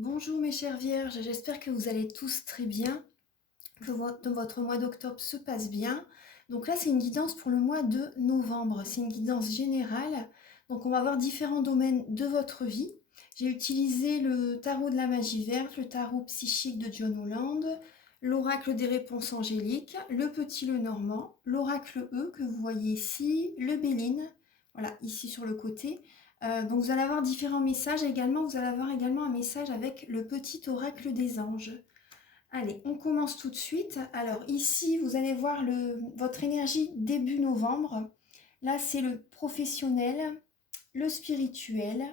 Bonjour mes chères vierges, j'espère que vous allez tous très bien, que votre mois d'octobre se passe bien. Donc là, c'est une guidance pour le mois de novembre, c'est une guidance générale. Donc on va voir différents domaines de votre vie. J'ai utilisé le tarot de la magie verte, le tarot psychique de John Holland, l'oracle des réponses angéliques, le petit le normand, l'oracle E que vous voyez ici, le Béline, voilà, ici sur le côté. Donc vous allez avoir différents messages également, vous allez avoir également un message avec le petit oracle des anges. Allez, on commence tout de suite. Alors ici, vous allez voir votre énergie début novembre. Là, c'est le professionnel, le spirituel.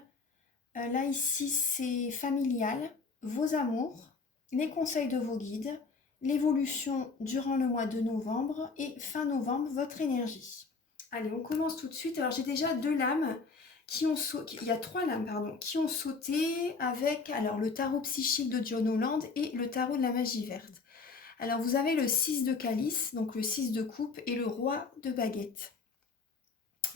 Là, ici, c'est familial, vos amours, les conseils de vos guides, l'évolution durant le mois de novembre et fin novembre, votre énergie. Allez, on commence tout de suite. Alors, j'ai déjà deux lames qui ont sauté, il y a trois lames, pardon, qui ont sauté avec alors le tarot psychique de John Holland et le tarot de la magie verte. Alors, vous avez le 6 de calice, donc le 6 de coupe, et le roi de baguette.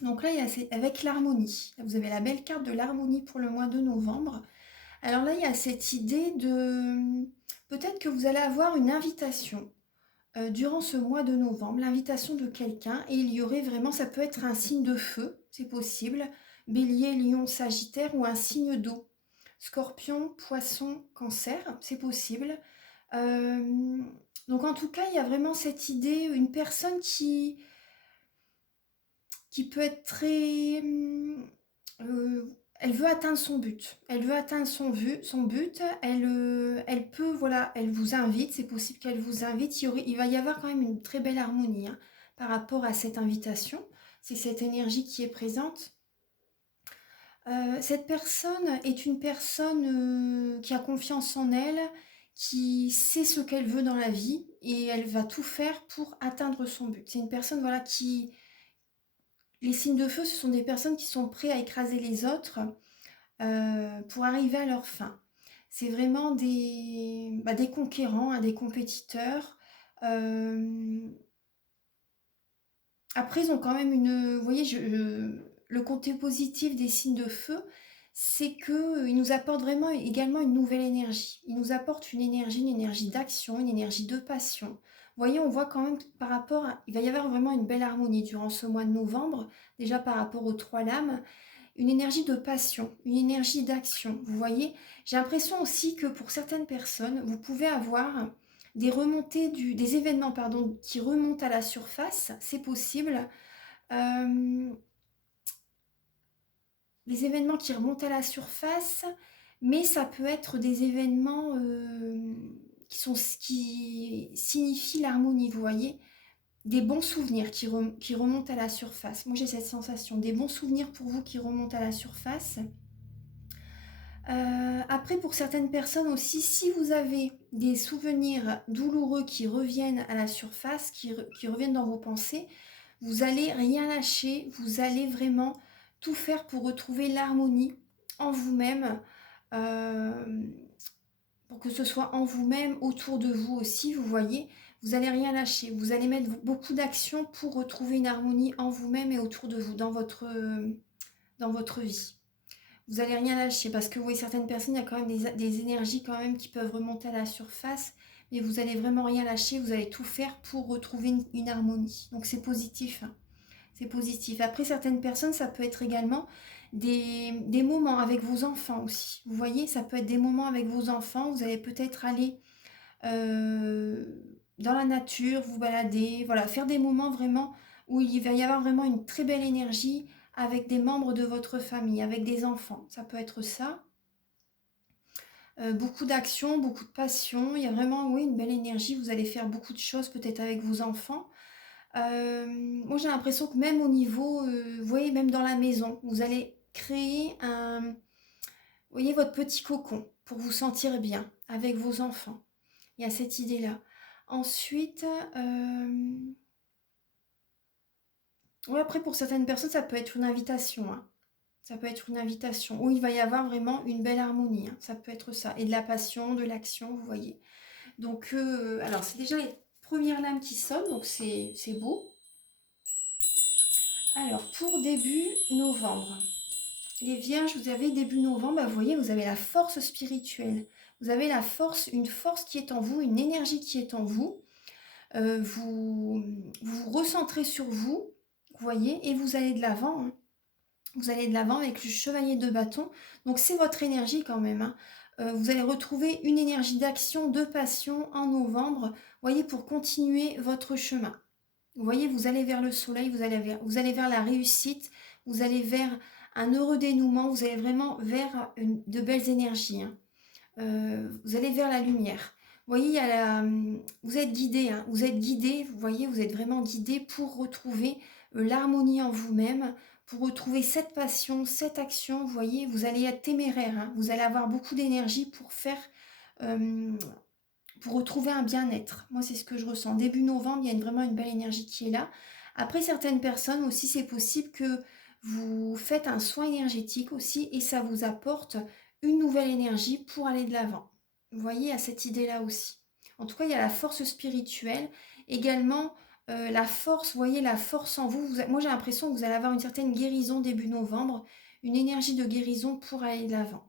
Donc là, il y a avec l'harmonie. Vous avez la belle carte de l'harmonie pour le mois de novembre. Alors là, il y a cette idée de peut-être que vous allez avoir une invitation durant ce mois de novembre, l'invitation de quelqu'un, et il y aurait vraiment, ça peut être un signe de feu, c'est possible, bélier, lion, sagittaire, ou un signe d'eau, scorpion, poisson, cancer, c'est possible. Euh, donc en tout cas, il y a vraiment cette idée, une personne qui peut être très... elle veut atteindre son but. Elle veut atteindre son but. Elle peut, voilà, elle vous invite. C'est possible qu'elle vous invite. Il va y avoir quand même une très belle harmonie hein, par rapport à cette invitation. C'est cette énergie qui est présente. Cette personne est une personne qui a confiance en elle, qui sait ce qu'elle veut dans la vie et elle va tout faire pour atteindre son but. C'est une personne voilà, qui, les signes de feu, ce sont des personnes qui sont prêtes à écraser les autres pour arriver à leur fin. C'est vraiment des conquérants, hein, des compétiteurs. Euh, Après, ils ont quand même une... Vous voyez, le côté positif des signes de feu, c'est qu'ils nous apportent vraiment également une nouvelle énergie. Ils nous apportent une énergie d'action, une énergie de passion. Vous voyez, on voit quand même par rapport à... Il va y avoir vraiment une belle harmonie durant ce mois de novembre, déjà par rapport aux trois lames, une énergie de passion, une énergie d'action. Vous voyez, j'ai l'impression aussi que pour certaines personnes, vous pouvez avoir des remontées, des événements pardon, qui remontent à la surface, c'est possible. Euh, des événements qui remontent à la surface, mais ça peut être des événements qui signifient l'harmonie, vous voyez. Des bons souvenirs qui remontent à la surface. Moi j'ai cette sensation, des bons souvenirs pour vous qui remontent à la surface. Après, pour certaines personnes aussi, si vous avez des souvenirs douloureux qui reviennent à la surface, qui reviennent dans vos pensées, vous allez rien lâcher, vous allez vraiment tout faire pour retrouver l'harmonie en vous-même, euh, pour que ce soit en vous-même, autour de vous aussi, vous voyez, vous allez rien lâcher, vous allez mettre beaucoup d'actions pour retrouver une harmonie en vous-même et autour de vous, dans votre vie. Vous allez rien lâcher parce que oui, certaines personnes, il y a quand même des énergies quand même qui peuvent remonter à la surface, mais vous allez vraiment rien lâcher, vous allez tout faire pour retrouver une harmonie. Donc c'est positif, hein. C'est positif. Après, certaines personnes, ça peut être également des moments avec vos enfants aussi. Vous voyez, ça peut être des moments avec vos enfants, vous allez peut-être aller euh, dans la nature, vous balader, voilà, faire des moments vraiment où il va y avoir vraiment une très belle énergie avec des membres de votre famille, avec des enfants. Ça peut être ça. Beaucoup d'action, beaucoup de passion. Il y a vraiment, oui, une belle énergie. Vous allez faire beaucoup de choses peut-être avec vos enfants. Moi, j'ai l'impression que même au niveau, vous voyez, même dans la maison, vous allez créer vous voyez, votre petit cocon pour vous sentir bien avec vos enfants. Il y a cette idée-là. Ensuite, ouais, après pour certaines personnes, ça peut être une invitation, hein. Ça peut être une invitation où il va y avoir vraiment une belle harmonie, hein. Ça peut être ça. Et de la passion, de l'action, vous voyez. Donc, alors c'est déjà les premières lames qui sonnent, donc c'est beau. Alors, pour début novembre. Les vierges, vous avez début novembre, bah, vous voyez, vous avez la force spirituelle. Vous avez la force, une force qui est en vous, une énergie qui est en vous. Vous vous recentrez sur vous, vous voyez, et vous allez de l'avant, hein. Vous allez de l'avant avec le chevalier de bâton. Donc c'est votre énergie quand même, hein. Vous allez retrouver une énergie d'action, de passion en novembre, vous voyez, pour continuer votre chemin. Vous voyez, vous allez vers le soleil, vous allez vers la réussite, vous allez vers un heureux dénouement, vous allez vraiment vers de belles énergies, hein. Vous allez vers la lumière. Vous voyez, il y a vous êtes guidé, hein, vous êtes guidé, vous voyez, vous êtes vraiment guidé pour retrouver l'harmonie en vous-même, pour retrouver cette passion, cette action. Vous voyez, vous allez être téméraire, hein, vous allez avoir beaucoup d'énergie pour faire, euh, pour retrouver un bien-être. Moi, c'est ce que je ressens. Début novembre, il y a vraiment une belle énergie qui est là. Après, certaines personnes aussi, c'est possible que vous faites un soin énergétique aussi et ça vous apporte une nouvelle énergie pour aller de l'avant. Vous voyez, à cette idée-là aussi. En tout cas, il y a la force spirituelle. Également, la force, vous voyez, la force en vous. Moi, j'ai l'impression que vous allez avoir une certaine guérison début novembre, une énergie de guérison pour aller de l'avant.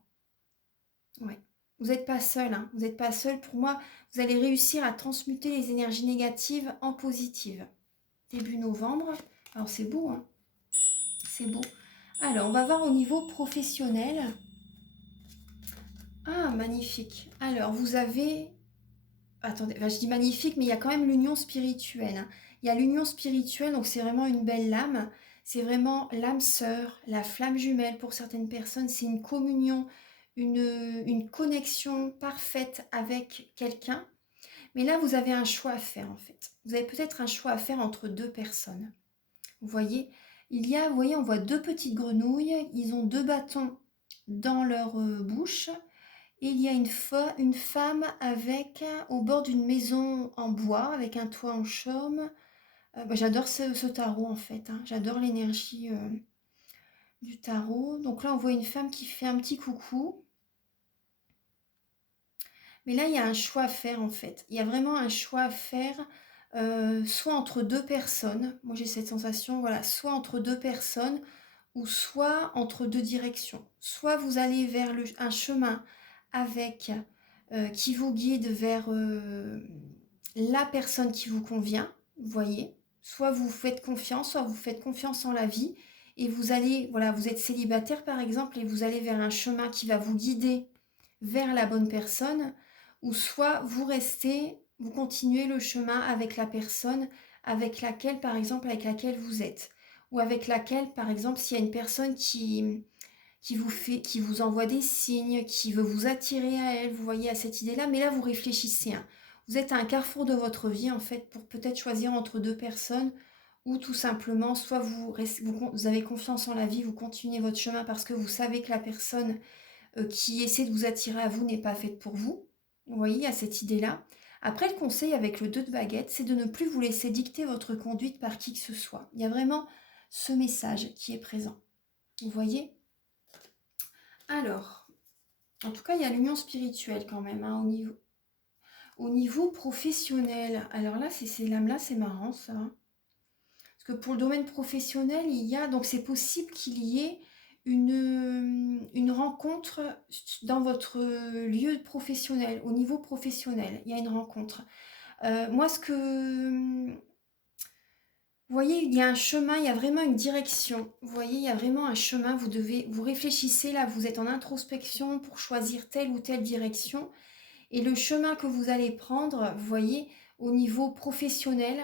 Ouais. Vous n'êtes pas seul, hein. Vous n'êtes pas seul. Pour moi, vous allez réussir à transmuter les énergies négatives en positives. Début novembre. Alors, c'est beau, hein. C'est beau. Alors, on va voir au niveau professionnel. Ah, magnifique. Alors, vous avez... Attendez, je dis magnifique, mais il y a quand même l'union spirituelle, hein. Il y a l'union spirituelle, donc c'est vraiment une belle lame. C'est vraiment l'âme sœur, la flamme jumelle pour certaines personnes. C'est une communion, une connexion parfaite avec quelqu'un. Mais là, vous avez un choix à faire en fait. Vous avez peut-être un choix à faire entre deux personnes. Vous voyez, vous voyez, on voit deux petites grenouilles. Ils ont deux bâtons dans leur bouche. Et il y a une femme avec, au bord d'une maison en bois, avec un toit en chaume. J'adore ce tarot en fait, hein. J'adore l'énergie du tarot. Donc là, on voit une femme qui fait un petit coucou. Mais là, il y a un choix à faire en fait. Il y a vraiment un choix à faire, soit entre deux personnes. Moi, j'ai cette sensation, voilà, soit entre deux personnes ou soit entre deux directions. Soit vous allez vers un chemin avec qui vous guide vers la personne qui vous convient, vous voyez. Soit vous faites confiance, soit vous faites confiance en la vie et vous allez, voilà, vous êtes célibataire par exemple et vous allez vers un chemin qui va vous guider vers la bonne personne, ou soit vous restez, vous continuez le chemin avec la personne avec laquelle, par exemple, avec laquelle vous êtes, ou avec laquelle, par exemple, s'il y a une personne qui vous envoie des signes, qui veut vous attirer à elle, vous voyez, à cette idée-là, mais là, vous réfléchissez, hein. Vous êtes à un carrefour de votre vie, en fait, pour peut-être choisir entre deux personnes, ou tout simplement, soit vous avez confiance en la vie, vous continuez votre chemin parce que vous savez que la personne qui essaie de vous attirer à vous n'est pas faite pour vous. Vous voyez, il y a cette idée-là. Après, le conseil avec le 2 de baguette, c'est de ne plus vous laisser dicter votre conduite par qui que ce soit. Il y a vraiment ce message qui est présent. Vous voyez? Alors, en tout cas, il y a l'union spirituelle quand même, hein, au niveau professionnel. Alors là, ces lames-là, c'est marrant ça, hein. Parce que pour le domaine professionnel, donc c'est possible qu'il y ait une rencontre dans votre lieu professionnel, au niveau professionnel, il y a une rencontre. Moi, vous voyez, il y a un chemin, il y a vraiment une direction. Vous voyez, il y a vraiment un chemin, vous réfléchissez là, vous êtes en introspection pour choisir telle ou telle direction. Et le chemin que vous allez prendre, vous voyez, au niveau professionnel,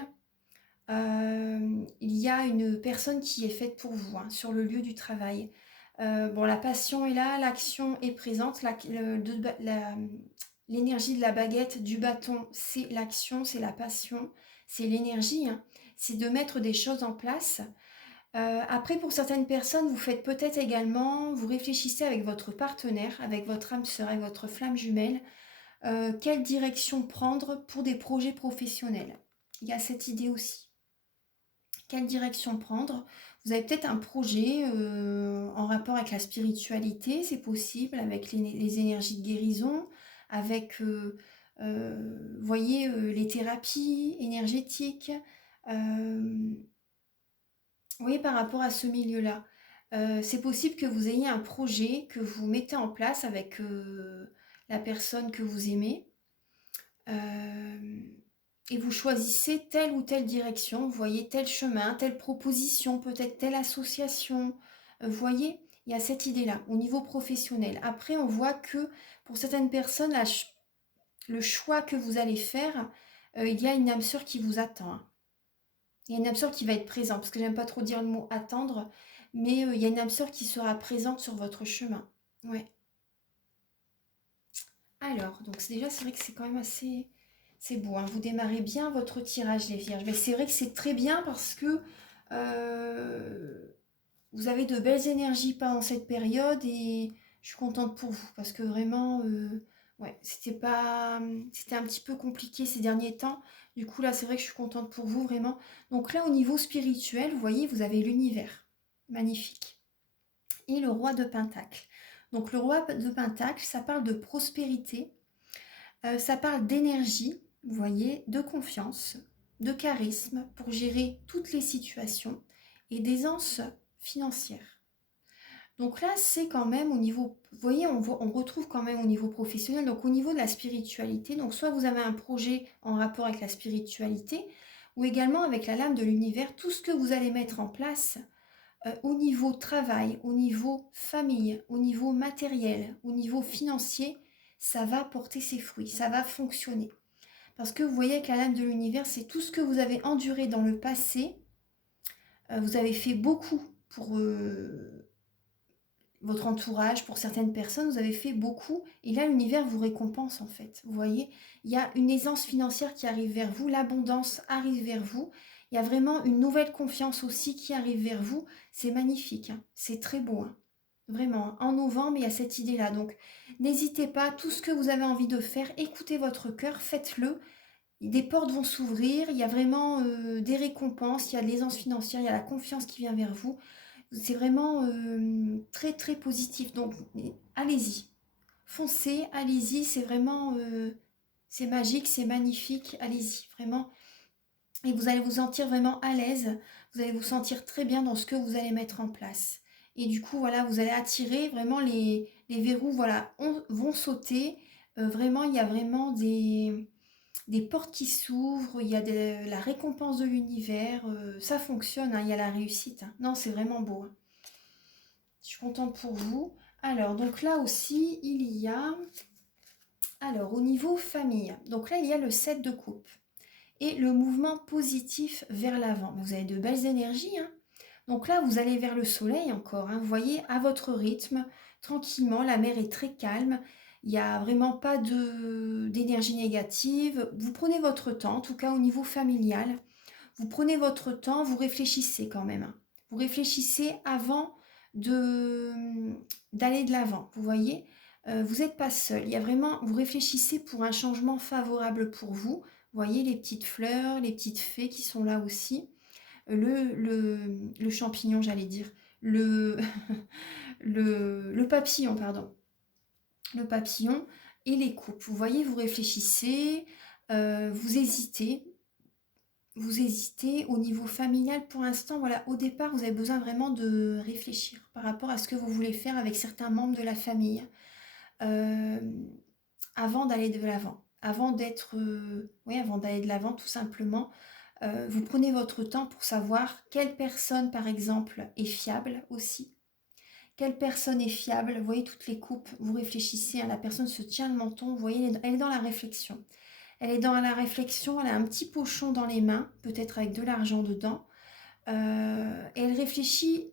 il y a une personne qui est faite pour vous, hein, sur le lieu du travail. Bon, la passion est là, l'action est présente, l'énergie de la baguette, du bâton, c'est l'action, c'est la passion, c'est l'énergie, hein. C'est de mettre des choses en place. Après, pour certaines personnes, vous faites peut-être également, vous réfléchissez avec votre partenaire, avec votre âme sœur, avec votre flamme jumelle, quelle direction prendre pour des projets professionnels. Il y a cette idée aussi. Quelle direction prendre? Vous avez peut-être un projet en rapport avec la spiritualité, c'est possible, avec les énergies de guérison, avec, voyez, les thérapies énergétiques. Vous voyez, par rapport à ce milieu-là. C'est possible que vous ayez un projet que vous mettez en place avec la personne que vous aimez. Euh, et vous choisissez telle ou telle direction, vous voyez tel chemin, telle proposition, peut-être telle association. Vous voyez, il y a cette idée-là au niveau professionnel. Après, on voit que pour certaines personnes, le choix que vous allez faire, il y a une âme sœur qui vous attend, hein. Il y a une âme sœur qui va être présente, parce que j'aime pas trop dire le mot attendre, mais il y a une âme sœur qui sera présente sur votre chemin. Ouais. Alors, donc déjà, c'est vrai que c'est quand même assez... C'est beau, hein. Vous démarrez bien votre tirage, les vierges. Mais c'est vrai que c'est très bien parce que euh, vous avez de belles énergies pendant cette période et je suis contente pour vous parce que vraiment, ouais, c'était un petit peu compliqué ces derniers temps. Du coup, là, c'est vrai que je suis contente pour vous, vraiment. Donc là, au niveau spirituel, vous voyez, vous avez l'univers. Magnifique. Et le roi de Pentacle. Donc le roi de Pentacle, ça parle de prospérité, ça parle d'énergie, vous voyez, de confiance, de charisme pour gérer toutes les situations et d'aisance financière. Donc là, c'est quand même au niveau, vous voyez, on retrouve quand même au niveau professionnel, donc au niveau de la spiritualité. Donc soit vous avez un projet en rapport avec la spiritualité, ou également avec la lame de l'univers, tout ce que vous allez mettre en place au niveau travail, au niveau famille, au niveau matériel, au niveau financier, ça va porter ses fruits, ça va fonctionner. Parce que vous voyez que la lame de l'univers, c'est tout ce que vous avez enduré dans le passé. Vous avez fait beaucoup pour votre entourage, pour certaines personnes, vous avez fait beaucoup. Et là, l'univers vous récompense en fait. Vous voyez, il y a une aisance financière qui arrive vers vous, l'abondance arrive vers vous. Il y a vraiment une nouvelle confiance aussi qui arrive vers vous. C'est magnifique, hein. C'est très beau, hein. Vraiment, hein. En novembre, il y a cette idée-là. Donc, n'hésitez pas, tout ce que vous avez envie de faire, écoutez votre cœur, faites-le. Des portes vont s'ouvrir, il y a vraiment des récompenses, il y a de l'aisance financière, il y a la confiance qui vient vers vous. C'est vraiment très très positif. Donc allez-y, foncez, allez-y, c'est vraiment c'est magique, c'est magnifique, allez-y, vraiment. Et vous allez vous sentir vraiment à l'aise, vous allez vous sentir très bien dans ce que vous allez mettre en place. Et du coup, voilà, vous allez attirer vraiment les verrous, voilà, vont sauter. Vraiment, il y a vraiment des portes qui s'ouvrent, il y a la récompense de l'univers, ça fonctionne, hein, il y a la réussite, hein. Non, c'est vraiment beau, hein. Je suis contente pour vous. Alors, donc là aussi, il y a... Alors, au niveau famille, donc là, il y a le 7 de coupe et le mouvement positif vers l'avant. Vous avez de belles énergies, hein. Donc là, vous allez vers le soleil encore, hein. Vous voyez, à votre rythme, tranquillement, la mer est très calme. Il n'y a vraiment pas d'énergie négative. Vous prenez votre temps, en tout cas au niveau familial. Vous prenez votre temps, vous réfléchissez quand même, hein. Vous réfléchissez avant de d'aller de l'avant. Vous voyez, vous n'êtes pas seul. Il y a vraiment, vous réfléchissez pour un changement favorable pour vous. Vous voyez les petites fleurs, les petites fées qui sont là aussi. Le champignon, j'allais dire. Le, le papillon, pardon. Le papillon et les coupes. Vous voyez, vous réfléchissez, vous hésitez. Vous hésitez au niveau familial pour l'instant. Voilà, au départ, vous avez besoin vraiment de réfléchir par rapport à ce que vous voulez faire avec certains membres de la famille euh, avant d'aller de l'avant. Avant d'être, oui, avant d'aller de l'avant, tout simplement. Vous prenez votre temps pour savoir quelle personne, par exemple, est fiable aussi. Quelle personne est fiable? Vous voyez toutes les coupes, vous réfléchissez, hein, la personne se tient le menton, vous voyez, elle est dans la réflexion. Elle est dans la réflexion, elle a un petit pochon dans les mains, peut-être avec de l'argent dedans. Et elle réfléchit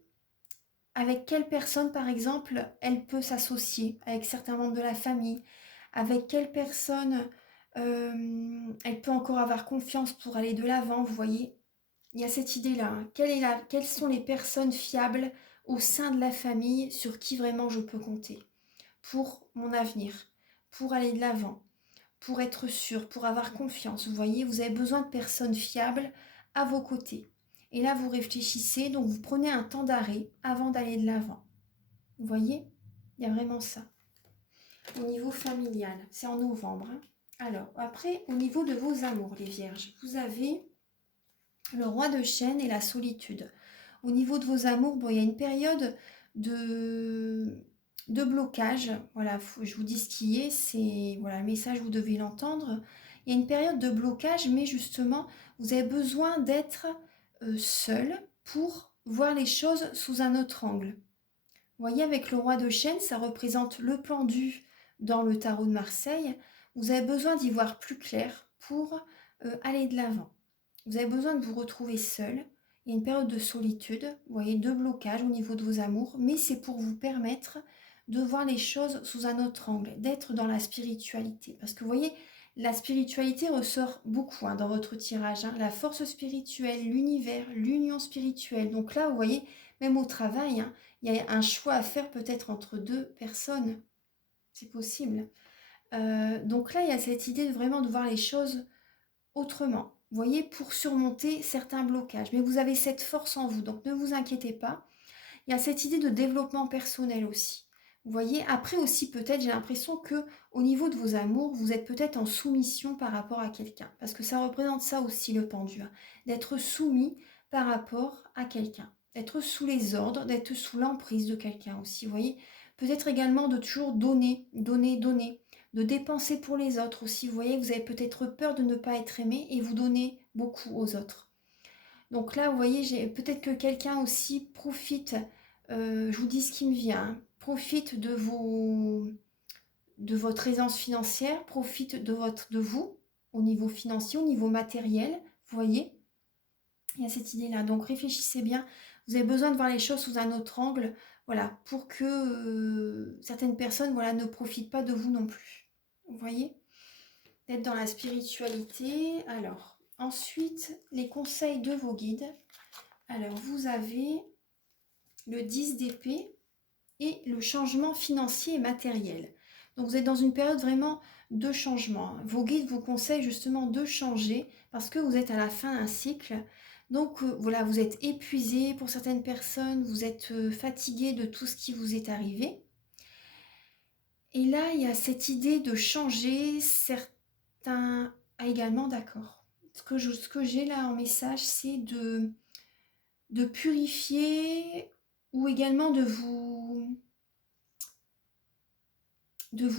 avec quelle personne, par exemple, elle peut s'associer, avec certains membres de la famille, avec quelle personne elle peut encore avoir confiance pour aller de l'avant, vous voyez. Il y a cette idée-là, hein. Quelles sont les personnes fiables au sein de la famille sur qui vraiment je peux compter pour mon avenir, pour aller de l'avant, pour être sûr, pour avoir confiance. Vous voyez, vous avez besoin de personnes fiables à vos côtés. Et là, vous réfléchissez, donc vous prenez un temps d'arrêt avant d'aller de l'avant. Vous voyez, il y a vraiment ça. Au niveau familial, c'est en novembre, hein. Alors, après, au niveau de vos amours, les vierges, vous avez le roi de chêne et la solitude. Au niveau de vos amours, bon, il y a une période de, de blocage. Voilà, je vous dis ce qui est, c'est voilà, le message, vous devez l'entendre. Il y a une période de blocage, mais justement, vous avez besoin d'être seul pour voir les choses sous un autre angle. Vous voyez, avec le roi de chêne, ça représente le pendu dans le tarot de Marseille. Vous avez besoin d'y voir plus clair pour aller de l'avant. Vous avez besoin de vous retrouver seul. Il y a une période de solitude, vous voyez, de blocage au niveau de vos amours, mais c'est pour vous permettre de voir les choses sous un autre angle, d'être dans la spiritualité. Parce que vous voyez, la spiritualité ressort beaucoup dans votre tirage. La force spirituelle, l'univers, l'union spirituelle. Donc là, vous voyez, même au travail, il y a un choix à faire peut-être entre deux personnes. C'est possible. Donc là, il y a cette idée de vraiment de voir les choses autrement. Vous voyez, pour surmonter certains blocages. Mais vous avez cette force en vous, donc ne vous inquiétez pas. Il y a cette idée de développement personnel aussi. Vous voyez, après aussi peut-être, j'ai l'impression que au niveau de vos amours, vous êtes peut-être en soumission par rapport à quelqu'un. Parce que ça représente ça aussi le pendu, d'être soumis par rapport à quelqu'un. D'être sous les ordres, d'être sous l'emprise de quelqu'un aussi. Vous voyez, peut-être également de toujours donner, donner, donner, de dépenser pour les autres aussi. Vous voyez, vous avez peut-être peur de ne pas être aimé et vous donnez beaucoup aux autres. Donc là, vous voyez, peut-être que quelqu'un aussi profite, je vous dis ce qui me vient, profite de votre aisance financière, profite de vous au niveau financier, au niveau matériel, vous voyez, il y a cette idée-là. Donc réfléchissez bien, vous avez besoin de voir les choses sous un autre angle, voilà, pour que certaines personnes, voilà, ne profitent pas de vous non plus. Vous voyez, d'être dans la spiritualité. Alors, ensuite, les conseils de vos guides. Alors, vous avez le 10 d'épée et le changement financier et matériel. Donc, vous êtes dans une période vraiment de changement. Vos guides vous conseillent justement de changer parce que vous êtes à la fin d'un cycle. Donc, voilà, vous êtes épuisé pour certaines personnes, vous êtes fatigué de tout ce qui vous est arrivé. Et là, il y a cette idée de changer certains... Ah, également, d'accord. Ce que j'ai là en message, c'est de purifier ou également de vous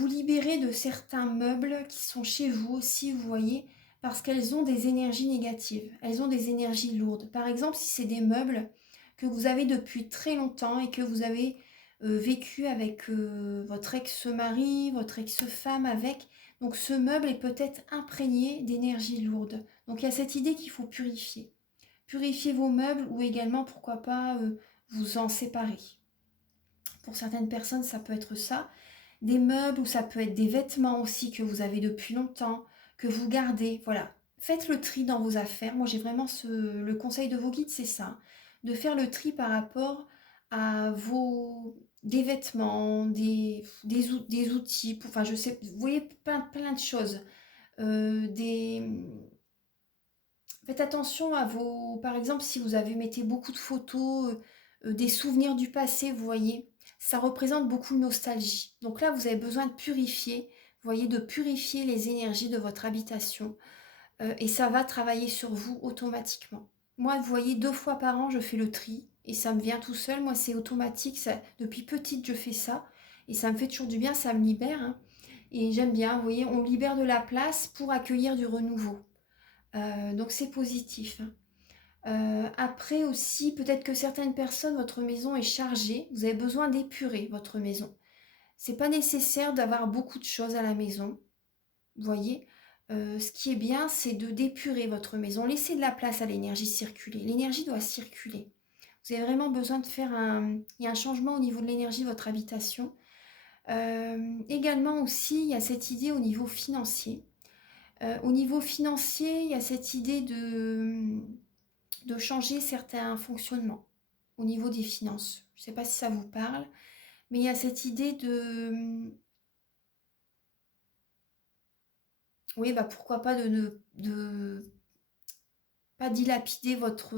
libérer de certains meubles qui sont chez vous aussi, vous voyez, parce qu'elles ont des énergies négatives, elles ont des énergies lourdes. Par exemple, si c'est des meubles que vous avez depuis très longtemps et que vous avez vécu avec votre ex-mari, votre ex-femme avec, donc ce meuble est peut-être imprégné d'énergie lourde. Donc il y a cette idée qu'il faut purifier. Purifier vos meubles ou également, pourquoi pas, vous en séparer. Pour certaines personnes, ça peut être ça. Des meubles ou ça peut être des vêtements aussi que vous avez depuis longtemps, que vous gardez. Voilà, faites le tri dans vos affaires. Moi, j'ai vraiment le conseil de vos guides, c'est ça. De faire le tri par rapport à des vêtements, des outils. Enfin, je sais, vous voyez plein de choses. Des Faites attention à vos... Par exemple, si vous avez mettez beaucoup de photos, des souvenirs du passé, vous voyez, ça représente beaucoup de nostalgie. Donc là, vous avez besoin de purifier, vous voyez, de purifier les énergies de votre habitation. Et ça va travailler sur vous automatiquement. Moi, vous voyez, 2 fois par an, je fais le tri. Et ça me vient tout seul. Moi, c'est automatique. Depuis petite, je fais ça. Et ça me fait toujours du bien, ça me libère. Et j'aime bien, vous voyez, on libère de la place pour accueillir du renouveau. Donc c'est positif. Après aussi, peut-être que certaines personnes, votre maison est chargée, vous avez besoin d'épurer votre maison. C'est pas nécessaire d'avoir beaucoup de choses à la maison, vous voyez. Ce qui est bien, c'est de d'épurer votre maison. Laissez de la place à l'énergie circuler. L'énergie doit circuler. Vous avez vraiment besoin de faire il y a un changement au niveau de l'énergie de votre habitation. Également aussi, il y a cette idée au niveau financier. Au niveau financier, il y a cette idée de changer certains fonctionnements au niveau des finances. Je ne sais pas si ça vous parle, mais il y a cette idée oui, bah pourquoi pas de pas dilapider votre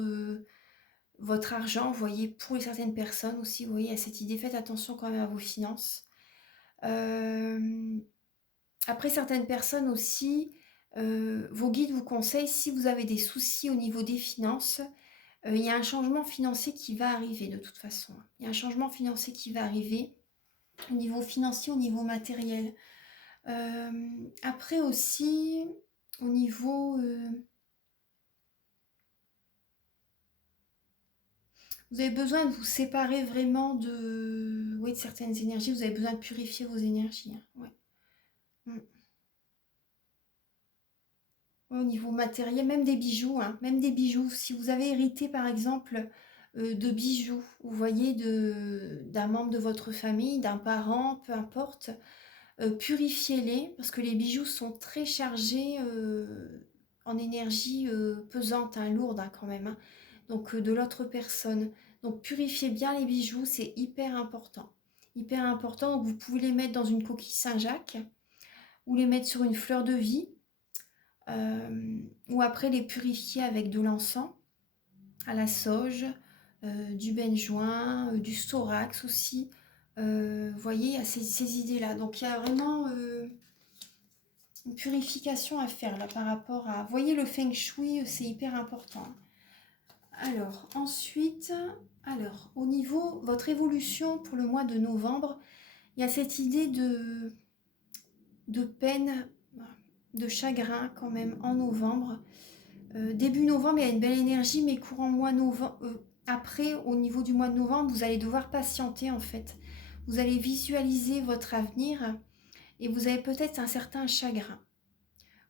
argent, vous voyez, pour certaines personnes aussi, vous voyez, il y a cette idée, faites attention quand même à vos finances. Après, certaines personnes aussi, vos guides vous conseillent, si vous avez des soucis au niveau des finances, Il y a un changement financier qui va arriver de toute façon. Il y a un changement financier qui va arriver au niveau financier, au niveau matériel. Après aussi, au niveau... vous avez besoin de vous séparer vraiment de, oui, de certaines énergies. Vous avez besoin de purifier vos énergies, hein. Ouais. Mm. Ouais, au niveau matériel, même des bijoux, hein, même des bijoux. Si vous avez hérité par exemple de bijoux, vous voyez, d'un membre de votre famille, d'un parent, peu importe, purifiez-les parce que les bijoux sont très chargés en énergie pesante, hein, lourde, hein, quand même, hein, donc de l'autre personne. Donc purifiez bien les bijoux, c'est hyper important. Hyper important, donc vous pouvez les mettre dans une coquille Saint-Jacques ou les mettre sur une fleur de vie ou après les purifier avec de l'encens à la sauge, du benjoin, du storax aussi. Vous voyez, il y a ces idées-là. Donc il y a vraiment une purification à faire là par rapport à... Vous voyez, le feng shui, c'est hyper important. Alors, ensuite, au niveau votre évolution pour le mois de novembre, il y a cette idée de peine, de chagrin quand même en novembre. Début novembre, il y a une belle énergie, mais courant mois novembre, après, au niveau du mois de novembre, vous allez devoir patienter en fait. Vous allez visualiser votre avenir et vous avez peut-être un certain chagrin.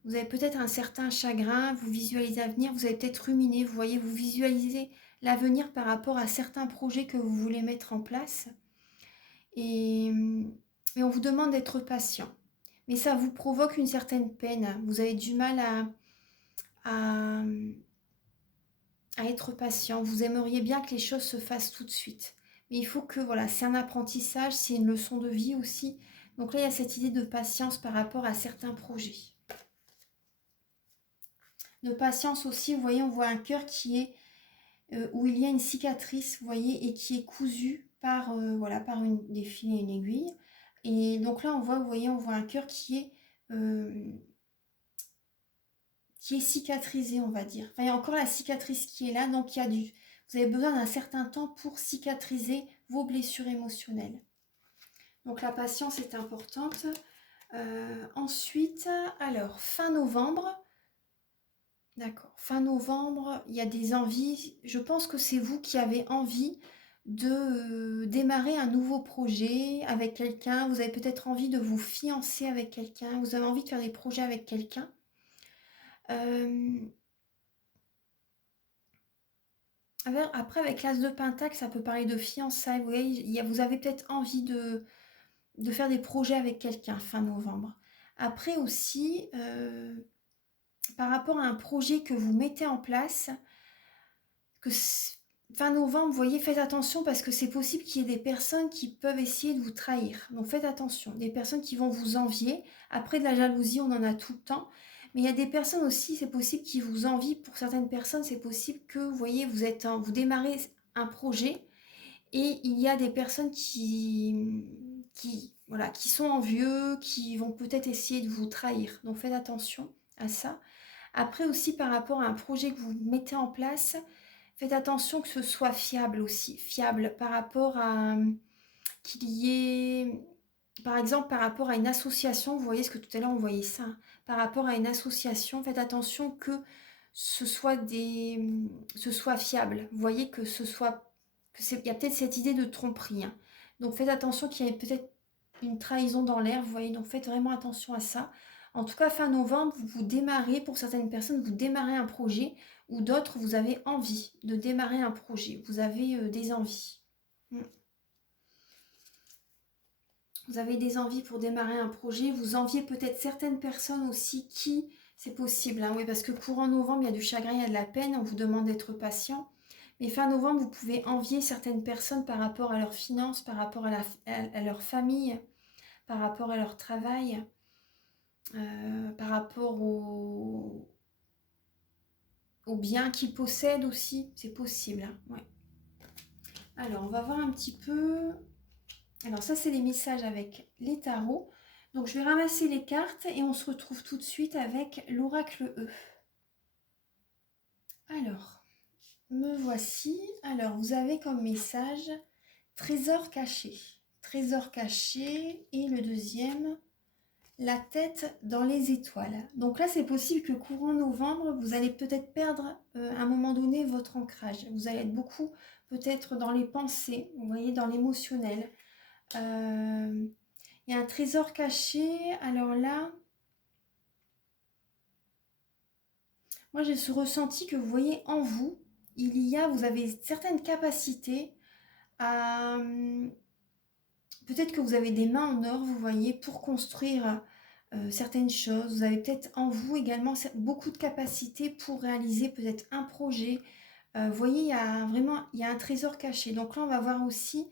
Vous avez peut-être un certain chagrin, vous visualisez l'avenir, vous avez peut-être ruminé, vous voyez, vous visualisez l'avenir par rapport à certains projets que vous voulez mettre en place. Et on vous demande d'être patient. Mais ça vous provoque une certaine peine. Vous avez du mal à être patient. Vous aimeriez bien que les choses se fassent tout de suite. Mais il faut que, voilà, c'est un apprentissage, c'est une leçon de vie aussi. Donc là, il y a cette idée de patience par rapport à certains projets. De patience aussi, vous voyez, on voit un cœur qui est où il y a une cicatrice, vous voyez, et qui est cousue par, voilà, par des fils et une aiguille. Et donc là, on voit, vous voyez, on voit un cœur qui est cicatrisé, on va dire. Enfin, il y a encore la cicatrice qui est là, donc vous avez besoin d'un certain temps pour cicatriser vos blessures émotionnelles. Donc la patience est importante. Ensuite, alors, fin novembre, d'accord. Fin novembre, il y a des envies. Je pense que c'est vous qui avez envie de démarrer un nouveau projet avec quelqu'un. Vous avez peut-être envie de vous fiancer avec quelqu'un. Vous avez envie de faire des projets avec quelqu'un. Après, avec l'As de Pentacle, ça peut parler de fiançailles. Vous voyez, vous avez peut-être envie de faire des projets avec quelqu'un fin novembre. Après aussi, par rapport à un projet que vous mettez en place, fin novembre, vous voyez, faites attention parce que c'est possible qu'il y ait des personnes qui peuvent essayer de vous trahir. Donc faites attention, des personnes qui vont vous envier. Après, de la jalousie, on en a tout le temps. Mais il y a des personnes aussi, c'est possible qui vous envient. Pour certaines personnes, c'est possible que, vous voyez, vous démarrez un projet et il y a des personnes voilà, qui sont envieux, qui vont peut-être essayer de vous trahir. Donc faites attention à ça. Après aussi, par rapport à un projet que vous mettez en place, faites attention que ce soit fiable aussi. Fiable par rapport à qu'il y ait... Par exemple, par rapport à une association, vous voyez ce que tout à l'heure on voyait ça, hein, par rapport à une association, faites attention que ce soit fiable. Vous voyez que il y a peut-être cette idée de tromperie, hein. Donc faites attention qu'il y ait peut-être une trahison dans l'air, vous voyez, donc faites vraiment attention à ça. En tout cas, fin novembre, vous démarrez, pour certaines personnes, vous démarrez un projet, ou d'autres, vous avez envie de démarrer un projet, vous avez des envies. Vous avez des envies pour démarrer un projet, vous enviez peut-être certaines personnes aussi qui, c'est possible, hein, oui, parce que courant novembre, il y a du chagrin, il y a de la peine, on vous demande d'être patient. Mais fin novembre, vous pouvez envier certaines personnes par rapport à leurs finances, par rapport à leur famille, par rapport à leur travail, par rapport aux biens qu'ils possèdent aussi, c'est possible, hein, ouais. Alors, on va voir un petit peu... Alors ça, c'est les messages avec les tarots. Donc je vais ramasser les cartes et on se retrouve tout de suite avec l'oracle E. Alors, Me voici. Alors, vous avez comme message trésor caché. Trésor caché. Et le deuxième, la tête dans les étoiles. Donc là, c'est possible que courant novembre, vous allez peut-être perdre à un moment donné votre ancrage. Vous allez être beaucoup peut-être dans les pensées, vous voyez, dans l'émotionnel. Il y a un trésor caché. Alors là, moi j'ai ce ressenti que vous voyez en vous. Vous avez certaines capacités à... Peut-être que vous avez des mains en or, vous voyez, pour construire certaines choses. Vous avez peut-être en vous également beaucoup de capacités pour réaliser peut-être un projet. Vous voyez, il y a un trésor caché. Donc là, on va voir aussi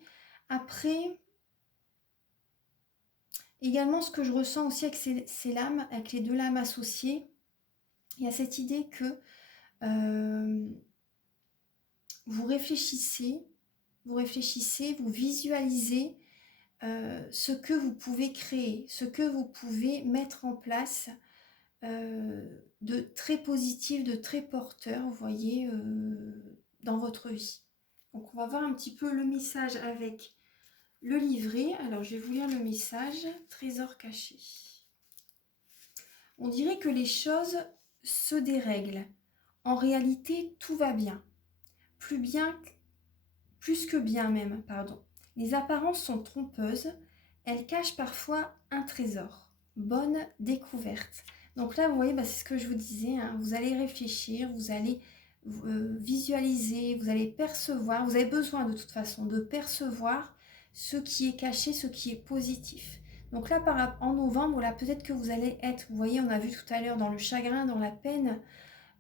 après, également ce que je ressens aussi avec ces lames, avec les deux lames associées. Il y a cette idée que euh, vous réfléchissez, vous visualisez ce que vous pouvez créer, ce que vous pouvez mettre en place de très positif, de très porteur, vous voyez, dans votre vie. Donc on va voir un petit peu le message avec le livret. Alors je vais vous lire le message. Trésor caché. On dirait que les choses se dérèglent. En réalité, tout va bien. Plus que bien même, pardon. Les apparences sont trompeuses. Elles cachent parfois un trésor. Bonne découverte. Donc là, vous voyez, c'est ce que je vous disais. Hein, vous allez réfléchir, vous allez visualiser, vous allez percevoir. Vous avez besoin de toute façon de percevoir ce qui est caché, ce qui est positif. Donc là, en novembre, là, peut-être que vous allez être, vous voyez, on a vu tout à l'heure dans le chagrin, dans la peine,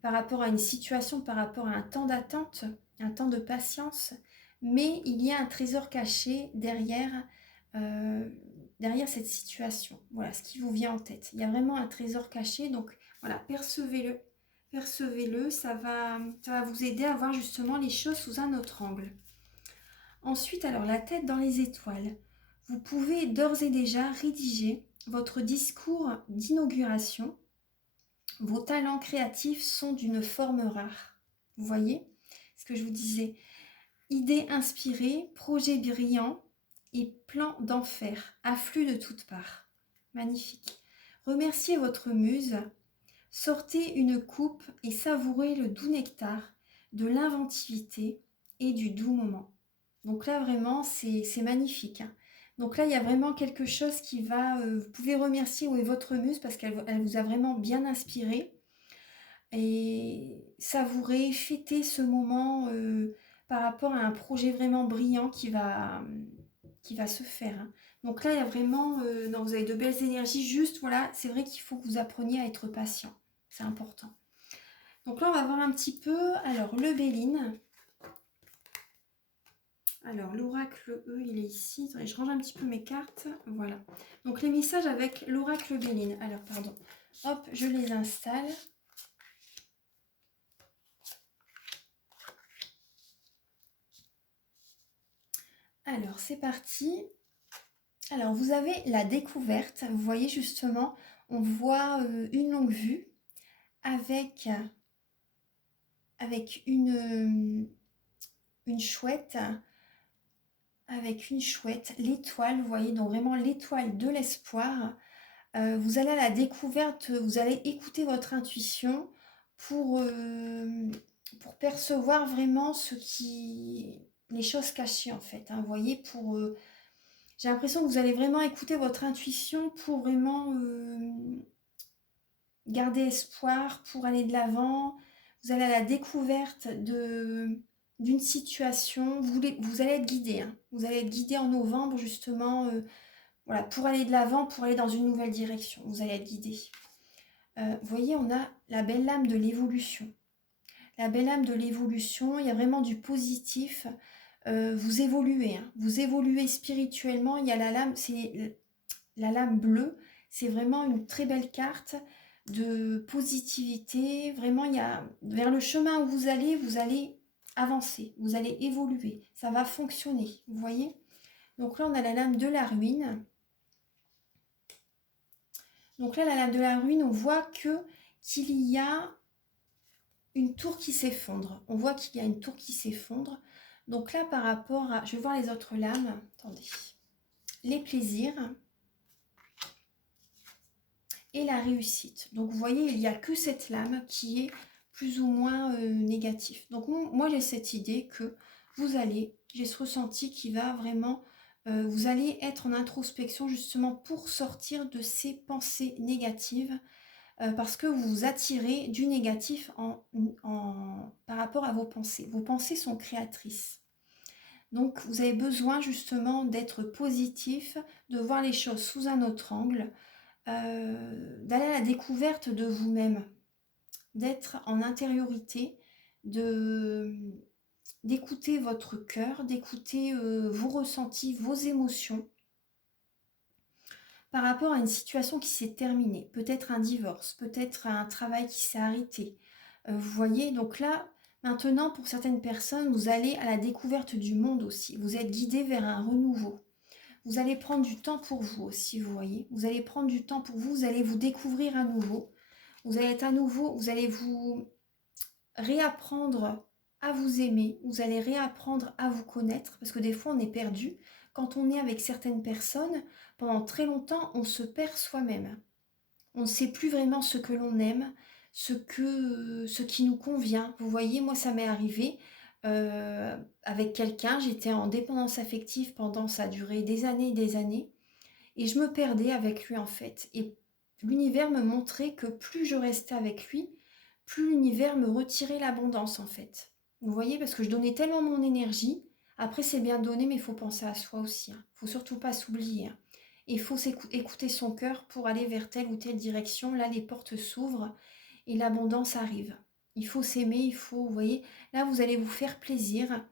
par rapport à une situation, par rapport à un temps d'attente, un temps de patience, mais il y a un trésor caché derrière cette situation. Voilà ce qui vous vient en tête. Il y a vraiment un trésor caché, donc voilà, percevez-le. Percevez-le, ça va vous aider à voir justement les choses sous un autre angle. Ensuite, alors la tête dans les étoiles. Vous pouvez d'ores et déjà rédiger votre discours d'inauguration. Vos talents créatifs sont d'une forme rare. Vous voyez ce que je vous disais? Idées inspirées, projets brillants et plans d'enfer affluent de toutes parts. Magnifique. Remerciez votre muse. Sortez une coupe et savourez le doux nectar de l'inventivité et du doux moment. Donc là, vraiment, c'est magnifique. Hein. Donc là, il y a vraiment quelque chose qui va... vous pouvez remercier votre muse parce qu'elle vous a vraiment bien inspiré. Et savourer, fêter ce moment par rapport à un projet vraiment brillant qui va se faire. Hein. Donc là, il y a vraiment... non, vous avez de belles énergies. Juste, voilà, c'est vrai qu'il faut que vous appreniez à être patient. C'est important. Donc là, on va voir un petit peu... Alors, le Béline. Alors, l'oracle E, il est ici. Attendez, je range un petit peu mes cartes. Voilà. Donc, les messages avec l'oracle Béline. Alors, pardon. Hop, je les installe. Alors, c'est parti. Alors, vous avez la découverte. Vous voyez justement, on voit une longue vue avec une chouette. Avec une chouette, l'étoile, vous voyez, donc vraiment l'étoile de l'espoir. Vous allez à la découverte, vous allez écouter votre intuition pour percevoir vraiment les choses cachées en fait. Hein, vous voyez, j'ai l'impression que vous allez vraiment écouter votre intuition pour vraiment garder espoir, pour aller de l'avant. Vous allez à la découverte d'une situation. Vous allez être guidé. Hein. Vous allez être guidé en novembre justement voilà, pour aller de l'avant, pour aller dans une nouvelle direction. Vous allez être guidé. Vous voyez, on a la belle lame de l'évolution. La belle lame de l'évolution, il y a vraiment du positif. Vous évoluez, hein. Vous évoluez spirituellement. Il y a la lame, c'est la lame bleue. C'est vraiment une très belle carte de positivité. Vraiment, il y a vers le chemin où vous allez avancer, vous allez évoluer. Ça va fonctionner, vous voyez. Donc là, on a la lame de la ruine. Donc là, la lame de la ruine, on voit qu'il y a une tour qui s'effondre. On voit qu'il y a une tour qui s'effondre. Donc là, par rapport à... Je vais voir les autres lames. Attendez. Les plaisirs et la réussite. Donc vous voyez, il n'y a que cette lame qui est plus ou moins négative. Donc moi, j'ai cette idée que vous allez, j'ai ce ressenti qui va vraiment... vous allez être en introspection justement pour sortir de ces pensées négatives parce que vous vous attirez du négatif par rapport à vos pensées. Vos pensées sont créatrices. Donc vous avez besoin justement d'être positif, de voir les choses sous un autre angle, d'aller à la découverte de vous-même, d'être en intériorité, d'écouter votre cœur, d'écouter vos ressentis, vos émotions par rapport à une situation qui s'est terminée, peut-être un divorce, peut-être un travail qui s'est arrêté. Vous voyez, donc là, maintenant, pour certaines personnes, vous allez à la découverte du monde aussi. Vous êtes guidé vers un renouveau. Vous allez prendre du temps pour vous aussi, vous voyez. Vous allez prendre du temps pour vous, vous allez vous découvrir à nouveau. Vous allez être à nouveau, vous allez vous réapprendre à vous aimer, vous allez réapprendre à vous connaître, parce que des fois on est perdu. Quand on est avec certaines personnes, pendant très longtemps, on se perd soi-même. On ne sait plus vraiment ce que l'on aime, ce qui nous convient. Vous voyez, moi ça m'est arrivé avec quelqu'un, j'étais en dépendance affective pendant, ça a duré des années, et je me perdais avec lui en fait. Et l'univers me montrait que plus je restais avec lui, plus l'univers me retirait l'abondance en fait. Vous voyez, parce que je donnais tellement mon énergie. Après, c'est bien donné, mais il faut penser à soi aussi. Il ne faut surtout pas s'oublier. Il faut écouter son cœur pour aller vers telle ou telle direction. Là, les portes s'ouvrent et l'abondance arrive. Il faut s'aimer, vous voyez, là, vous allez vous faire plaisir.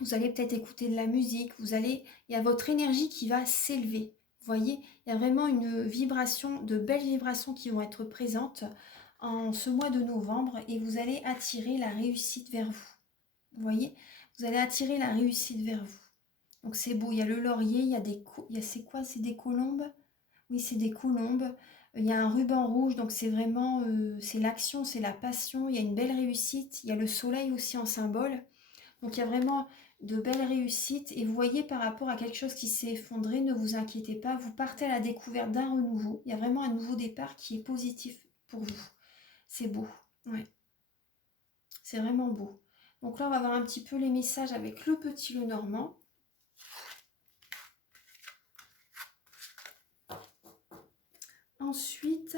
Vous allez peut-être écouter de la musique. Il y a votre énergie qui va s'élever. Vous voyez, il y a vraiment une vibration, de belles vibrations qui vont être présentes en ce mois de novembre et vous allez attirer la réussite vers vous. Vous voyez, vous allez attirer la réussite vers vous. Donc c'est beau, il y a le laurier, c'est quoi? C'est des colombes? Oui, c'est des colombes. Il y a un ruban rouge, donc c'est vraiment, c'est l'action, c'est la passion. Il y a une belle réussite. Il y a le soleil aussi en symbole. Donc il y a vraiment de belles réussites. Et vous voyez, par rapport à quelque chose qui s'est effondré, ne vous inquiétez pas. Vous partez à la découverte d'un renouveau. Il y a vraiment un nouveau départ qui est positif pour vous. C'est beau. Ouais. C'est vraiment beau. Donc là, on va voir un petit peu les messages avec le petit Lenormand. Ensuite,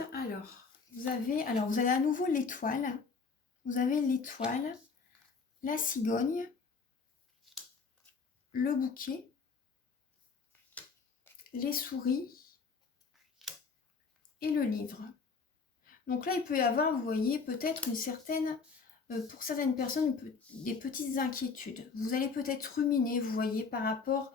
vous allez à nouveau l'étoile. Vous avez l'étoile, la cigogne, le bouquet, les souris et le livre. Donc là, il peut y avoir, vous voyez, peut-être une certaine, pour certaines personnes, des petites inquiétudes. Vous allez peut-être ruminer, vous voyez, par rapport